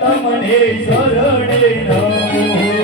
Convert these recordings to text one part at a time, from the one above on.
તમને શરણે નમો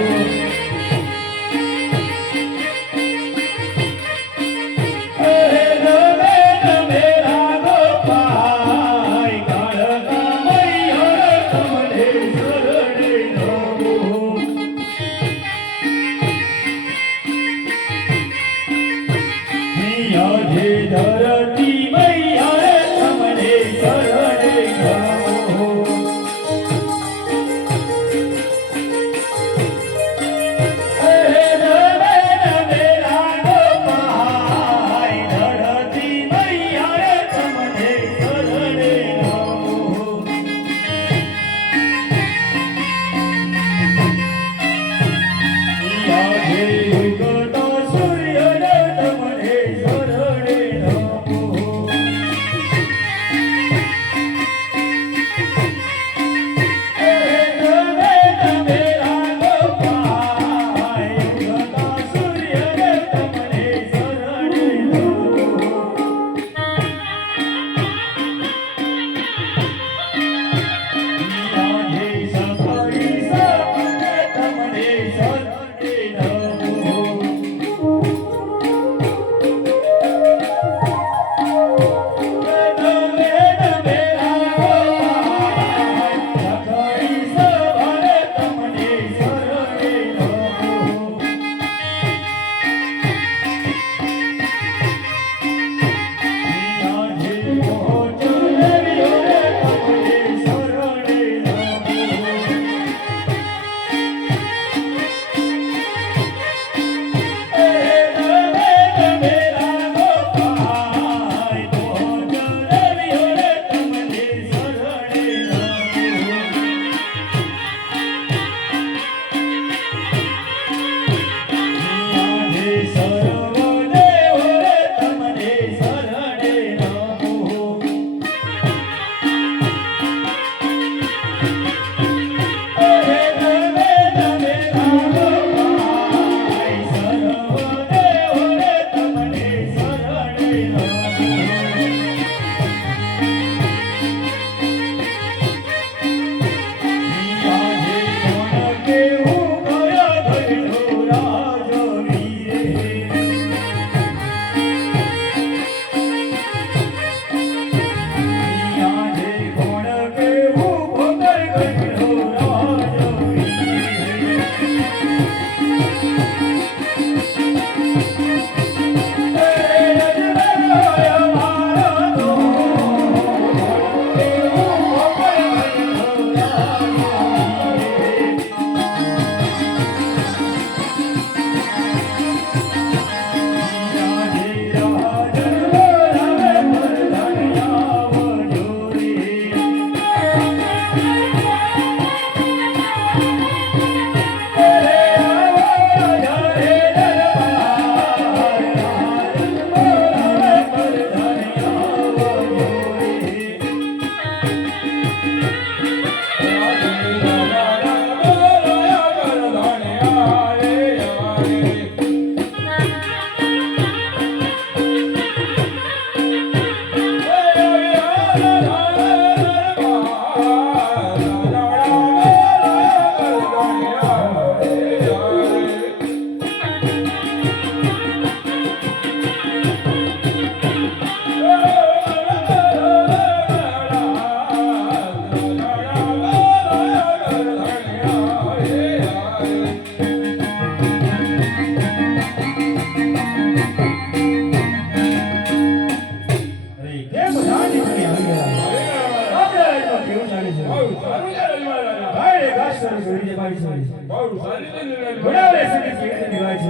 ઘોડાવે સુધી કેવી નિભાય છે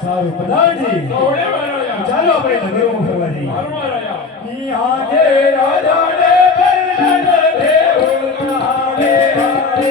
સારું પ્રધાનજી ચાલો આપણે નગરોમાં ફરવા જઈએ આજે રાજાને પરણન દેવ આવે આવે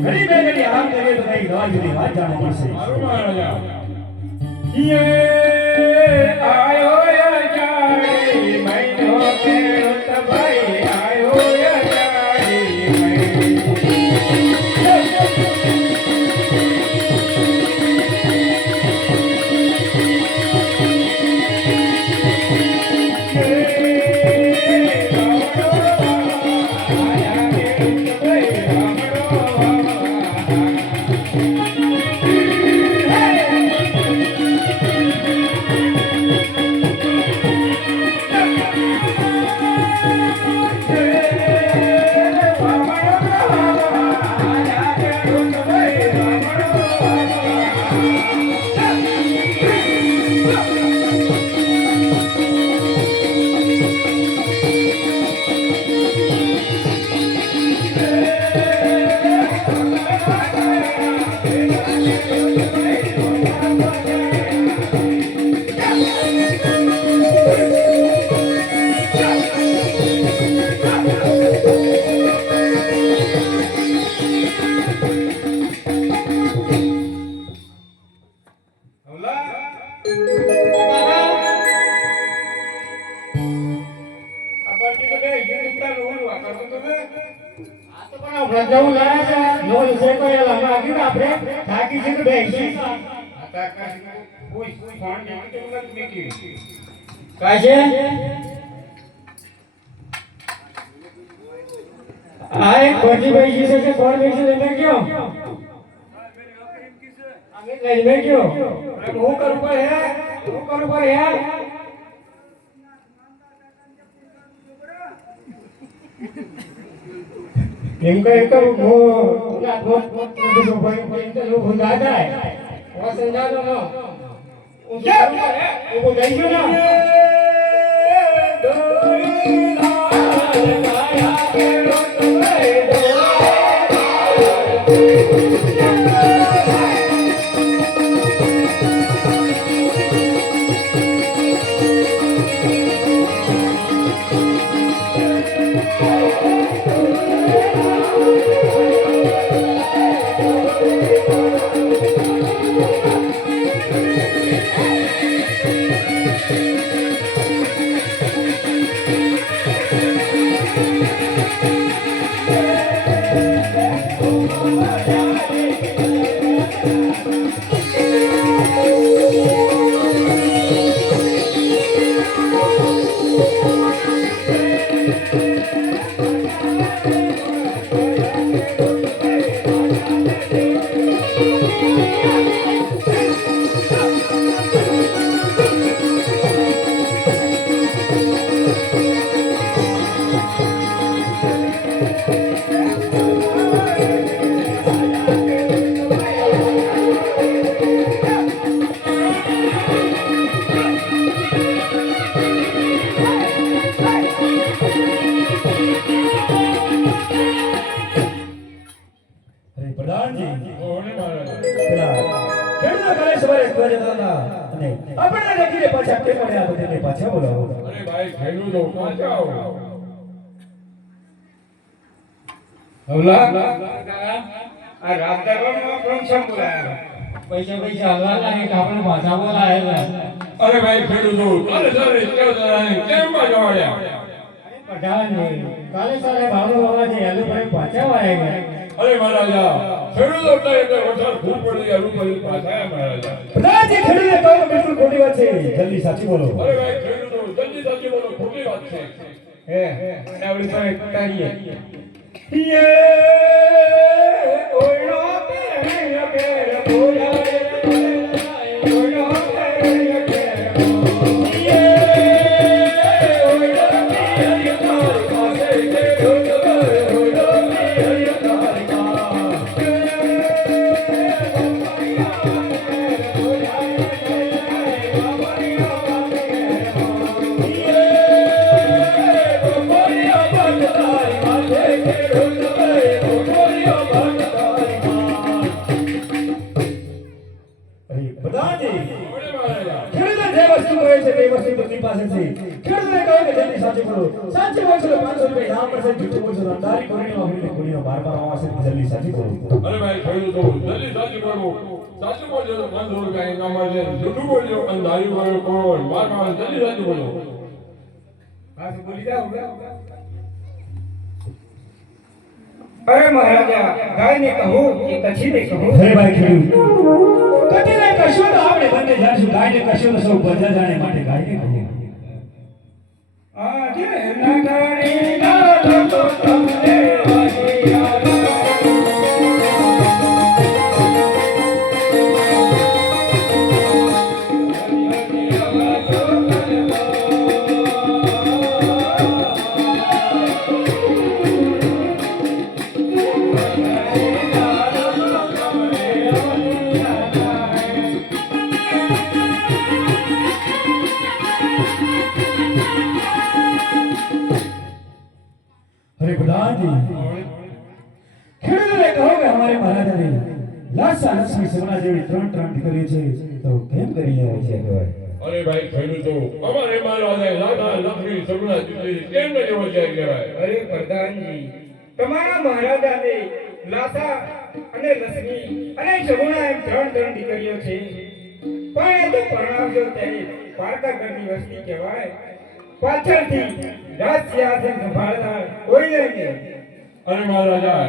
ઘડી બે ઘડી આરામ કરીએ તો કઈ દવા જેવી વાત જાણ પડશે આયો યારી મૈનો ખેડૂત ભાઈ આયો યારી કાજે આય કોજી ભાઈ जी से कौन बेची देने क्यों आगे लेने क्यों वो कर ऊपर है इनका एक वो ना बहुत जो भाई जो भुला जाए वो समझा दो ना वो गई ना पैसा हल्ला नहीं आपने भाषा बोला है अरे भाई खेडूतो काले सारे केम बाजवाया अरे पठान काले सारे भावनो बाबा जी हेलो पर पाछा आएगा अरे महाराजा खेडूतो એટલે વરસાદ ખૂબ પડી આલુ પર પાછા મહારાજા પ્રધાનજી ખેડૂતે કહો બિલકુલ ખોટી વાત છે જલ્દી સાચી બોલો અરે ભાઈ ખેડૂતો જલ્દી સાચી બોલો ખોટી વાત છે હે આવડી તો તારીએ ઓળો કે બોલાય ઓળો કે સાચું બોલો 500 રૂપિયા નામ પર જૂઠું બોલશો અંધારી કોરીનો હોઈને કોરીનો બાર આવશે જલ્દી સાચું બોલો અરે ભાઈ કહ્યું તો જલ્દી સાચું બોલો સાચું બોલજો 500 રૂપિયા ઇનામ મળશે જૂઠું બોલજો અંધારી બોલ્યો કોણ બાર જલ્દી સાચું બોલો હા બોલી જાઓ અરે મહારાજા ગાયને કહું કે કછીને કહું હે ભાઈ ખેડૂત કટીને કશું તો આપણે બંને જાણશું ગાયને કશું તો સૌ બધા જાણે માટે ગાયને કહું આજે નગરી ના લોકો તમને अरे प्रधान जी खेडूतोને કહો કે અમારે મહારાજાને લાસા લક્ષ્મી સોના જેવી ત્રણ દીકરીઓ છે તો કેમ કરી રહ્યા છે કહેવાય અરે ભાઈ ખેડૂતો અમારે મહારાજા લાખા લક્ષ્મી સગુણા દીકરી કેમ ન જેવો છે કહેવાય અરે પ્રધાનજી તમારા મહારાજાને લાસા અને લક્ષ્મી અને સગુણા એમ ત્રણ દીકરીઓ છે પણ એ તો પરણાવજો તેની પારકા ઘરની વસ્તી કહેવાય પાછળથી રાજ સિંહાસન સંભાળનાર કોઈ નહીં અરે મહારાજા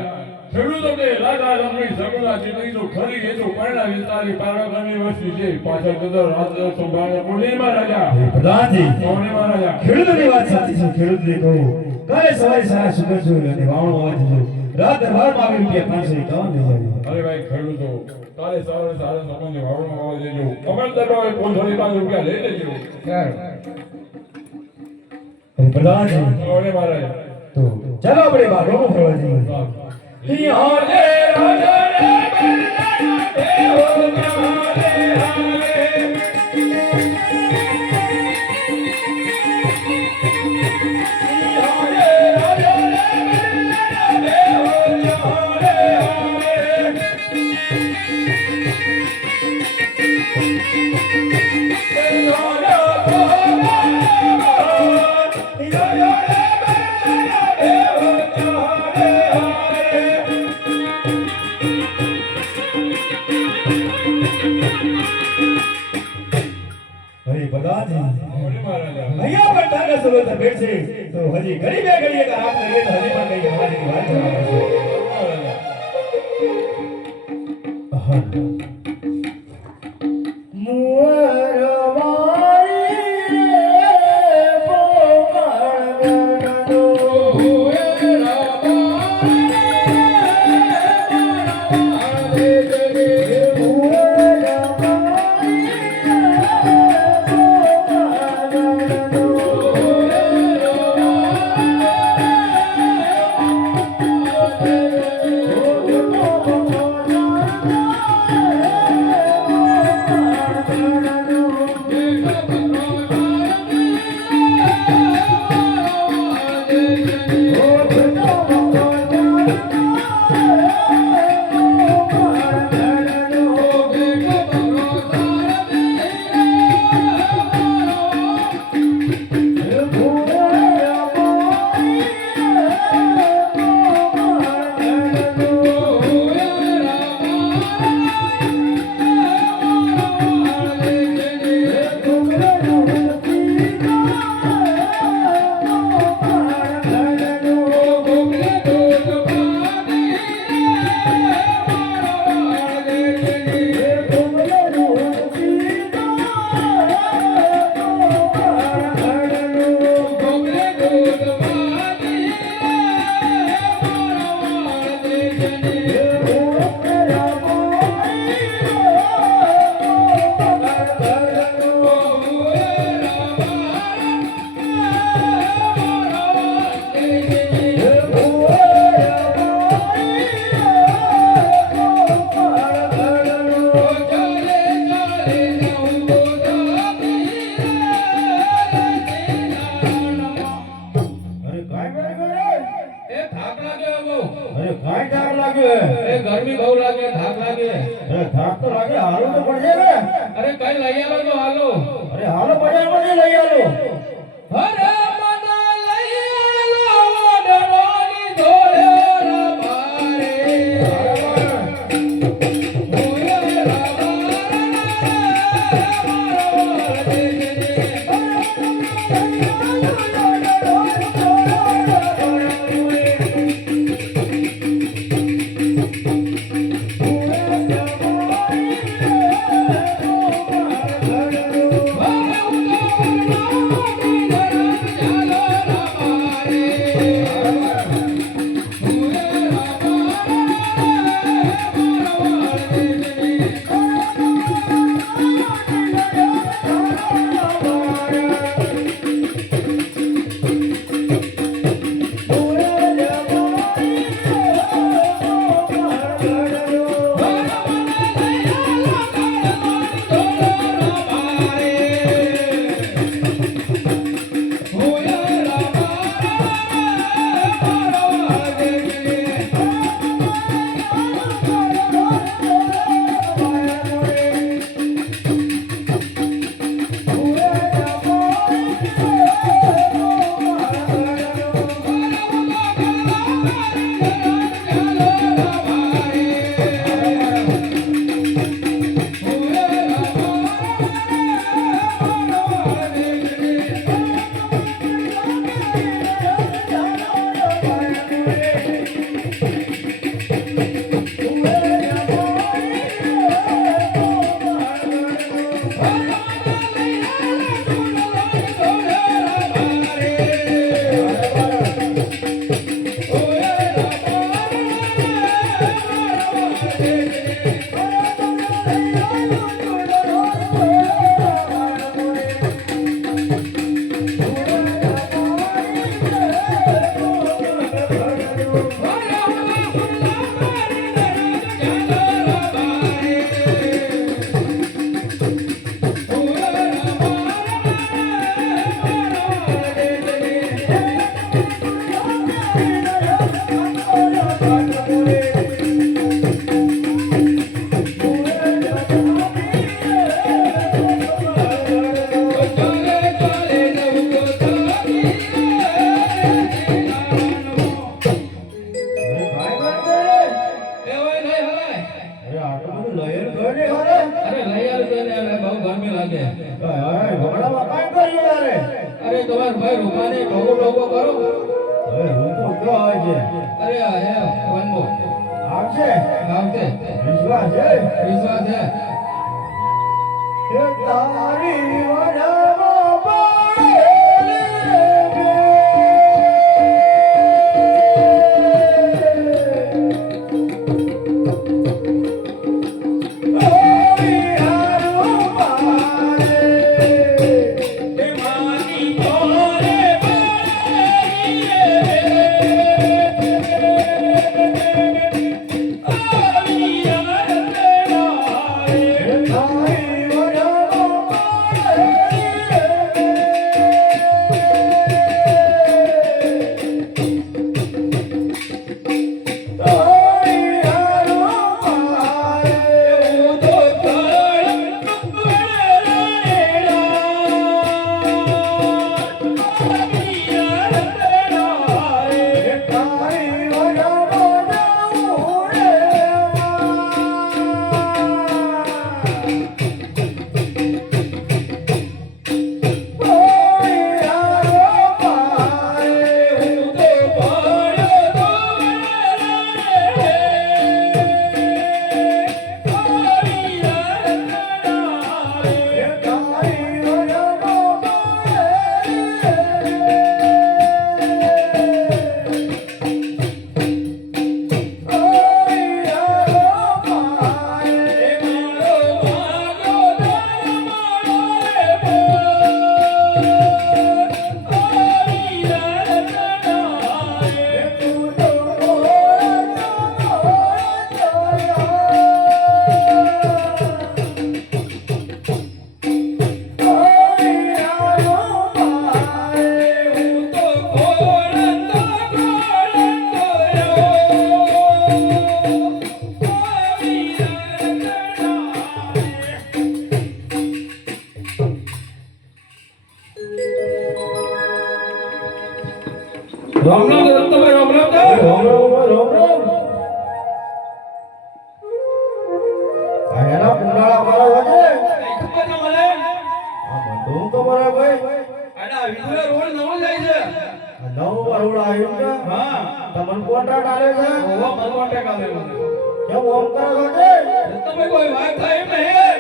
ખેડૂતોને લાખા લક્ષ્મી સગુણા દીકરી તો ખરી એ તો પરણા વિસ્તારી પારકાની વસ્તી છે પાછળ તો રાજ સંભાળે બોલી મહારાજા હે પ્રધાનજી બોલી મહારાજા ખેડૂતોની વાત સાચી છે ખેડૂતને કહો કાલે સવારે સારા સુગર જોઈ અને વાવણો વાંચજો રાત દરબારમાં આવી રૂપિયા 500 એકાવન લઈ જાય અરે ભાઈ ખેડૂતો કાલે સવારે સારા સંબંધે વાવણો આવવા દેજો કમલ દરબારે 500 રૂપિયા લઈ લેજો પ્રધાનજી બોલે મહારાજા તો ચાલો આપણે બાગોમાં ફરવા જઈએ યારે રાજા રે દેવો રે અરે પ્રધાનજી બોલે મહારાજા અહીંયા પણ તારા સરોવર બેઠશે તો હજી ઘડી બે ઘડીએ કે હાથ લઈએ તો હજી પણ કઈ હવાની વાત જણાવે છે ગરમી બહુ લાગે થાક લાગે અરે થાક તો લાગે હાલો તો પડશે ને અરે કઈ લઈ આવો તો હાલો અરે હાલો બજારમાંથી લઈ આલો અરે મને લઈ આલો વડલોની ધોળે રબારે ધોળે અરે તમાર ભાઈ રૂપાને ઢોકો ઢોકો કરો હવે હું તો કયો આવે છે અરે આ હે વનમો આવશે આવતે વિશ્વાસ છે વિશ્વાસ છે એ તારી વડમાં રામ રામ રત્નભાઈ, રામ રામ તો. રોમ રોમ. આ એના કુંડાળા મારા વજે. કઈ ખબર છે મને? આ બધું ખબર હે ભાઈ. અને આ વિધુરા રોડ નવો જાય છે. આ નવ વરુડ આવ્યું છે. હા. તમને કોન્ટ્રાક્ટ આલે છે. ઓવા મને કોન્ટેક્ટ આવેલો. કેમ ઓમ કરો છો છે? રત્નભાઈ કોઈ વાત થાય એમ નહીં.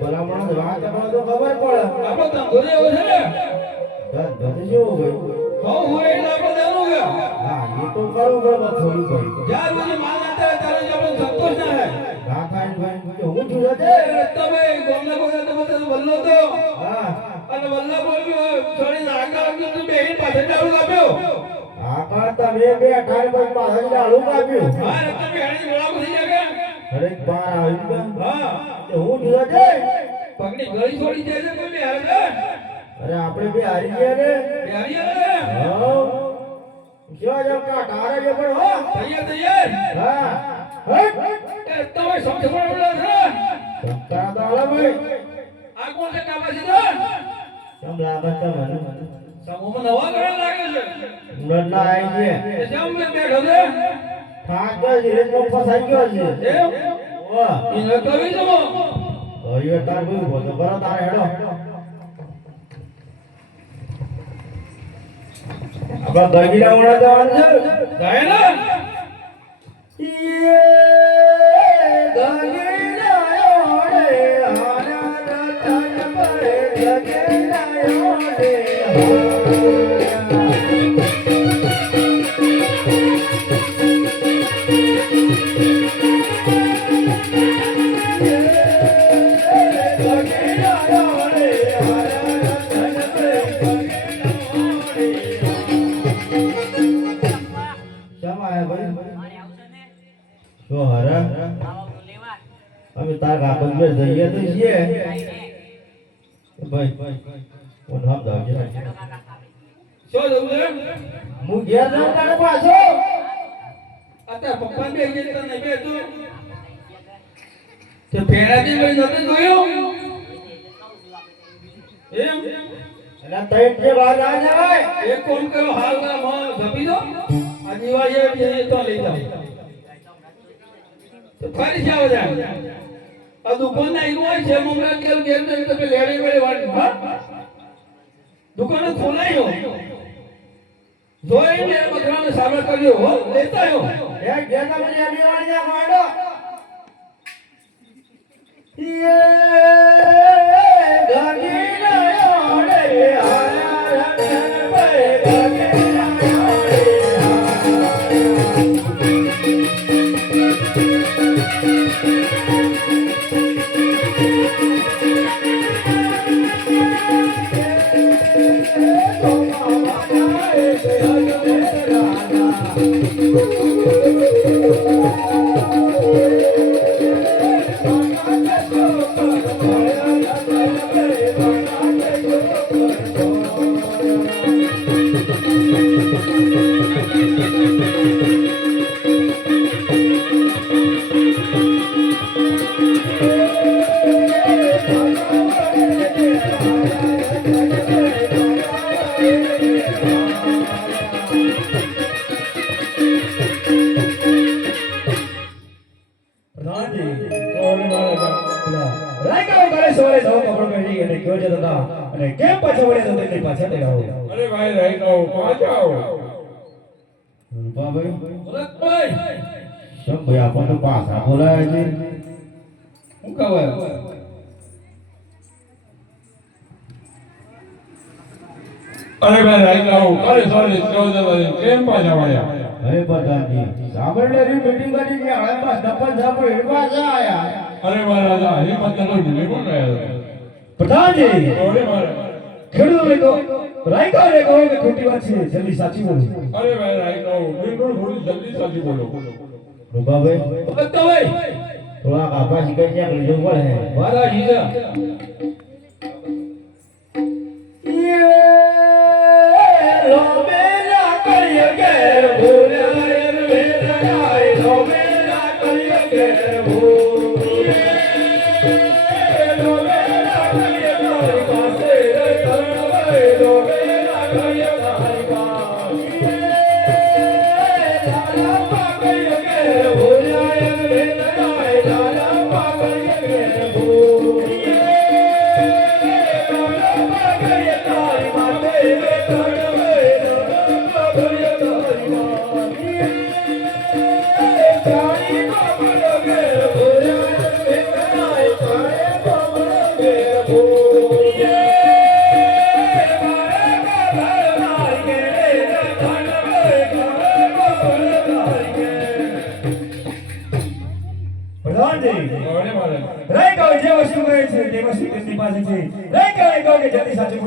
ભલા માણસ વાત કરો તો ખબર પડે. આપણો ધંધો જ એવો છે ને. ધંધો જેવો ભાઈ. હોવ હોય એટલે આપણે જાણવું કે. હા એ તો કરવું પડે થોડું ભાઈ. જ્યાં સુધી માલ ના થાય ત્યારે જ આપણને સંતોષ ના થાય. ના થાય ભાઈ તો હું છું છે. રત્નભાઈ ગોમના કોઈ તો બધા વલ્લો તો. હા અને વલ્લા બોલ્યો છોડીને આગળ આવ્યો તો બેહીને પાછળ ચાલુ કાપ્યો. આકા તમે બે અઠાઈ પર પાછળ ડાળું કાપ્યું. હા રત્નભાઈ હેડી જોડાવું થઈ જાય કે. અરે બાર આવ્યું કે હા. તો હું છું છે. પગની ગળી છોડી જાય છે કોઈ હારે છે. અરે આપણે બે હારી ગયા ને. બે હારી આવે ને. હો જો જો કા તારે જે પણ હો. તૈયાર તૈયાર. હા હટ એ રત્નભાઈ સમજણ પડે છે. સંતા તો આલે ભાઈ. આ કોણ છે કાપા સીધો? કેમ લાગે તમને? સમૂહમાં નવા ઘણા લાગે છે. નડલા આવી છે. એ જેમ મેં બેઠો છે. થાક ગયો ધીરેજમાં ફસાઈ ગયો છે. એમ? વાહ એને કવિ જમો. હવે તાર કોઈ બોલો બરો તારે હેડો. આપણા ગગીરા ઉડા જવાનું છે. જાય ને? યે ગગીરા ઓડે હારા રતન પડે ગગીરા ઓડે અમે તાર કાપડ પર જઈએ તો છીએ ભાઈ કોણ હાથ દાવજે શું જવું છે? હું ઘેર જાઉં તારે પાછો અત્યારે પપ્પા બે જે તને બે તું. તે ફેરાથી કોઈ નથી જોયું? એમ? એટલે તૈન જે બહાર ના જવાય. એક કોમ કરો હાલ જપી દો. આ દિવાળી એ તો લઈ જાઓ. તો ફરી જાવ જાય. આ દુકાન ના એવું હોય છે મમરા તેલ ગેર ને તો લેડી વેડી વાળી હા. દુકાન ખોલાયો. જોઈ લે બકરાને સામે કર્યો હો લેતા આવ્યો. એ ઘેર ના મને આડી વાળી ના માડો યે ગગીરા ઓડે હારા રતન પડે ગગીરા ઓડે અને કેમ પાછા વળ્યા તો તેની પાછા તેડાવો. અરે ભાઈ રહી ગયો પાછા રૂપાભાઈ ભરતભાઈ કેમ ભાઈ આપણને પાછા બોલાય છે. શું કહેવાય? અરે ભાઈ રહી ગયો અરે સોરી કેમ પાછા વળ્યા? અરે પ્રધાનજી સાબરડેરી મીટિંગ કરી કે હાલમાં ડબલ ઝાપો હેડવા આયા. અરે મારા રાજા હિંમત તો ભૂલી કોણ ગયા? પ્રધાનજી અરે મારા ખેડૂતોને કહો રાયકાને કહો કે ખોટી વાત છે જલ્દી સાચી બોલો. અરે ભાઈ રહી ગયો બિલકુલ થોડી જલ્દી સાચી બોલો. રૂપાભાઈ ભરતભાઈ થોડા કાપા શીખાઈ છે લઈ જવું પડે. મારા જીજા પાસે છે રાઈ કહો કે જલ્દી સાચું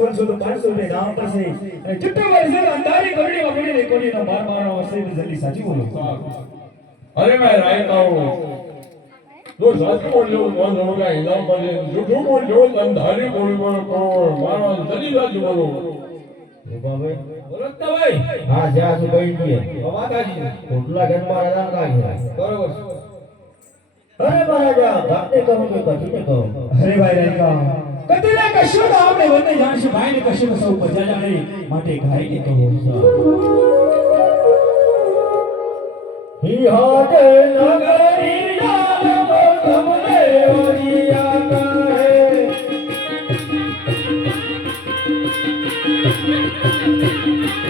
બોલશો તો 500 રૂપિયા નામ પડશે અને ચિટ્ટુ વાળી છે અંધારી ગરડીમાં પડીને કોડીનો માર મારવાનો હશે તો જલ્દી સાચું બોલો અરે ભાઈ રાયતા જો સાચું બોલ્યો કોણ જમોલા ઇનામ પડે જૂઠું બોલ્યો અંધારી બોલ્યો મારવા જલ્દી સાચું બોલો બોલતા ભાઈ હા જ્યાં સુધી કઈ દે માતાજી કોટલા ઘરમાં રાજા કાઢે બરોબર અરે મહારાજા આપને કહું કે કથીને કહું અરે ભાઈ રાઈકા કદીને કશું ના આપણે બંને જાણશું ભાઈને કશું સૌ પ્રજા જાણે માટે ગાઈને કહો હી હાટે નગરી નામ તમને ઓરિયા કહે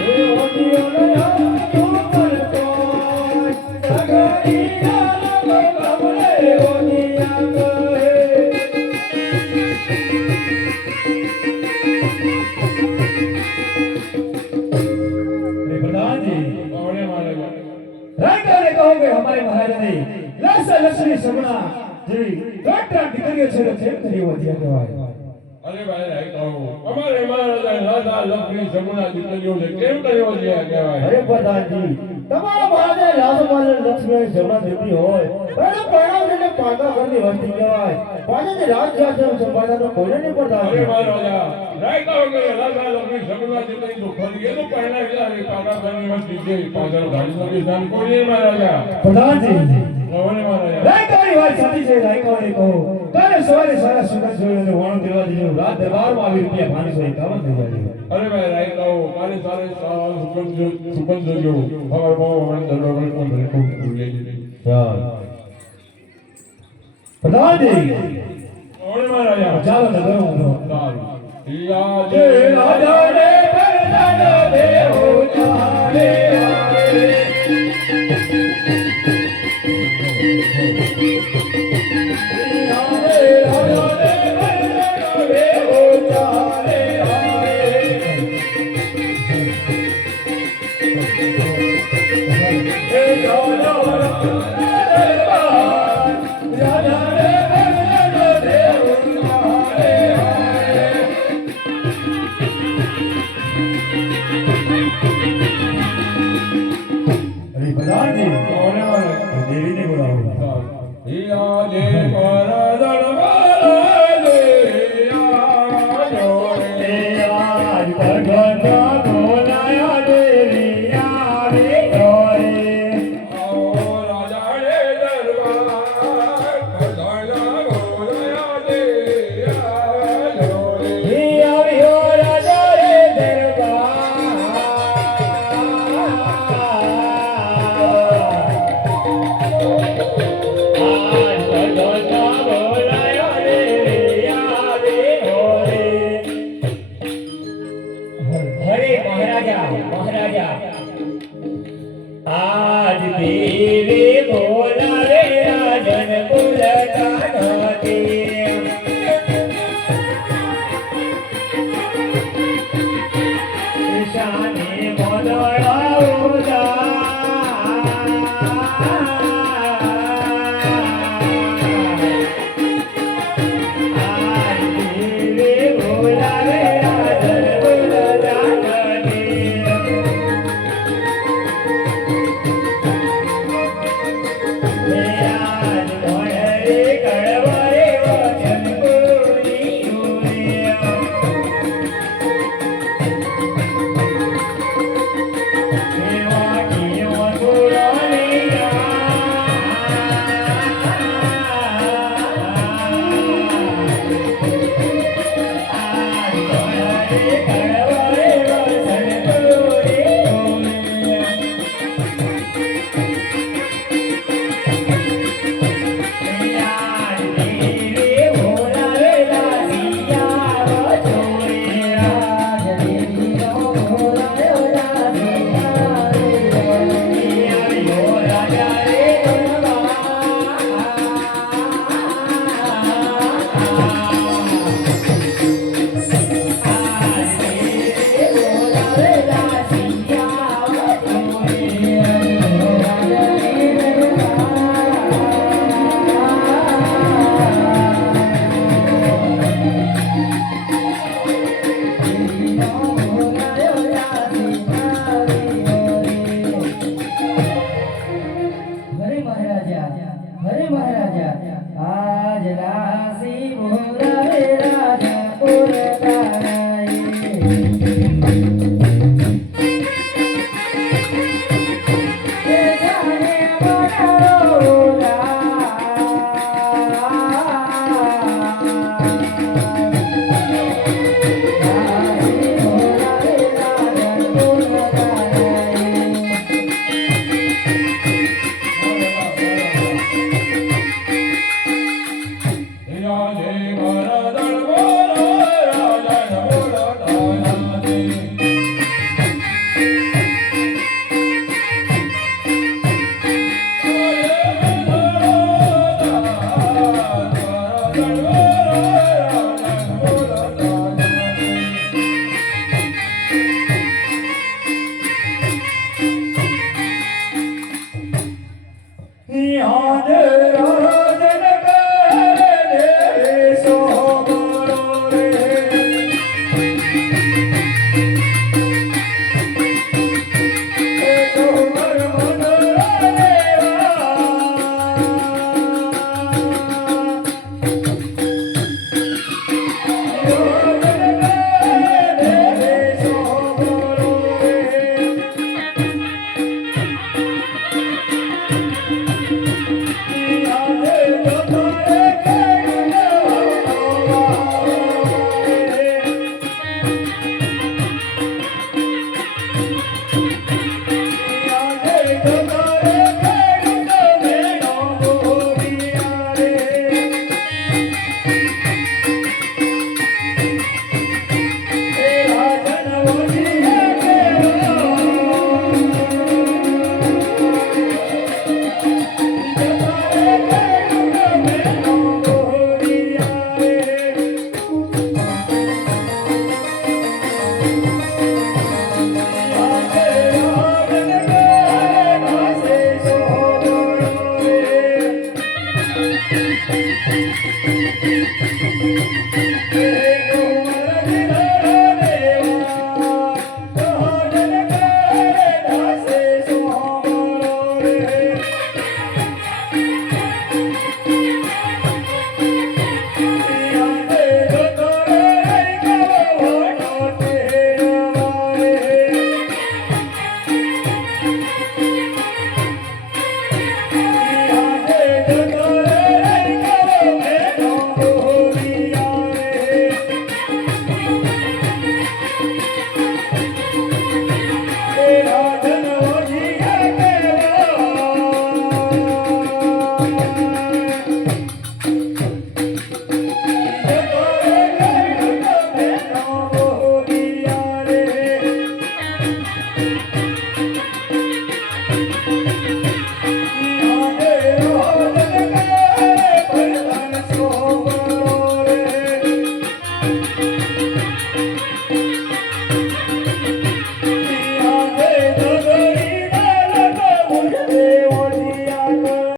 એ ઓરિયા તું કરતો નગરી નામ તમને ઓરિયા કહે अरे प्रधान जी કોણે મારેલા राइटर ने कहो कि हमारे महाराज ने लासा लक्ष्मी सगुणा જેવી ડોક્ટર દીકરીઓ છે તો જેમ કરી વધ્યા કહેવાય અરે ભાઈ રાયતા અમારે મહારાજા રાજા લક્ષ્મી જમુના દીકરીઓ છે કેમ કર્યો છે કહેવાય અરે પ્રધાનજી તમારા મહારાજે લાસમાલ લક્ષ્મી જમણા દીકરી હોય પણ પરણાવ એટલે પાકા ઘરની વસ્તી કહેવાય પાછળથી રાજ શાસન સંભાળવાનો કોઈને નહીં અરે પ્રધાન મહારાજા રાયતા કે રાજા લક્ષ્મી જમુના દીકરી તો ખરી એ તો પહેલા વિચારે પાકા ઘરની વસ્તી છે પાછળ ગાડીનો નિશાન કોઈ મહારાજા પ્રધાનજી કોણે મહારાજા રાયકાની વાત સાચી છે રાયકાને કહો કાલે સવારે સારા સુગંધ જોઈને અને વાણો દેવા દીધો રાત દરબારમાં આવી રૂપિયા 551 થઈ જાય અરે ભાઈ રાયતા કાલે સારે સારા સુગંધ જોજો ખબર બહુ મને દરબાર કોણ રેકો લઈ લીધી ચાલ પ્રધાનજી કોણે મહારાજા ચાલો ને ગયો સારું યા જય જય રાજા રે પ્રધાન દેવો ચાલે આવે અરે પ્રધાનજી કોણે મહારાજા દેવીને બોલાવો યા જય મારા દરબાર રે આજો રે આજ ભગવાન બોલાયા દેવી આવે રે ઓ રાજા રે દરબાર પ્રધાના બોલાયા દે આજો રે આવ્યો રાજા રે દરબાર હરે મહારાજા મહારાજા આજ દેવી બોલાવે રાજન બોલતા નથી શાને મોદળા ઉદા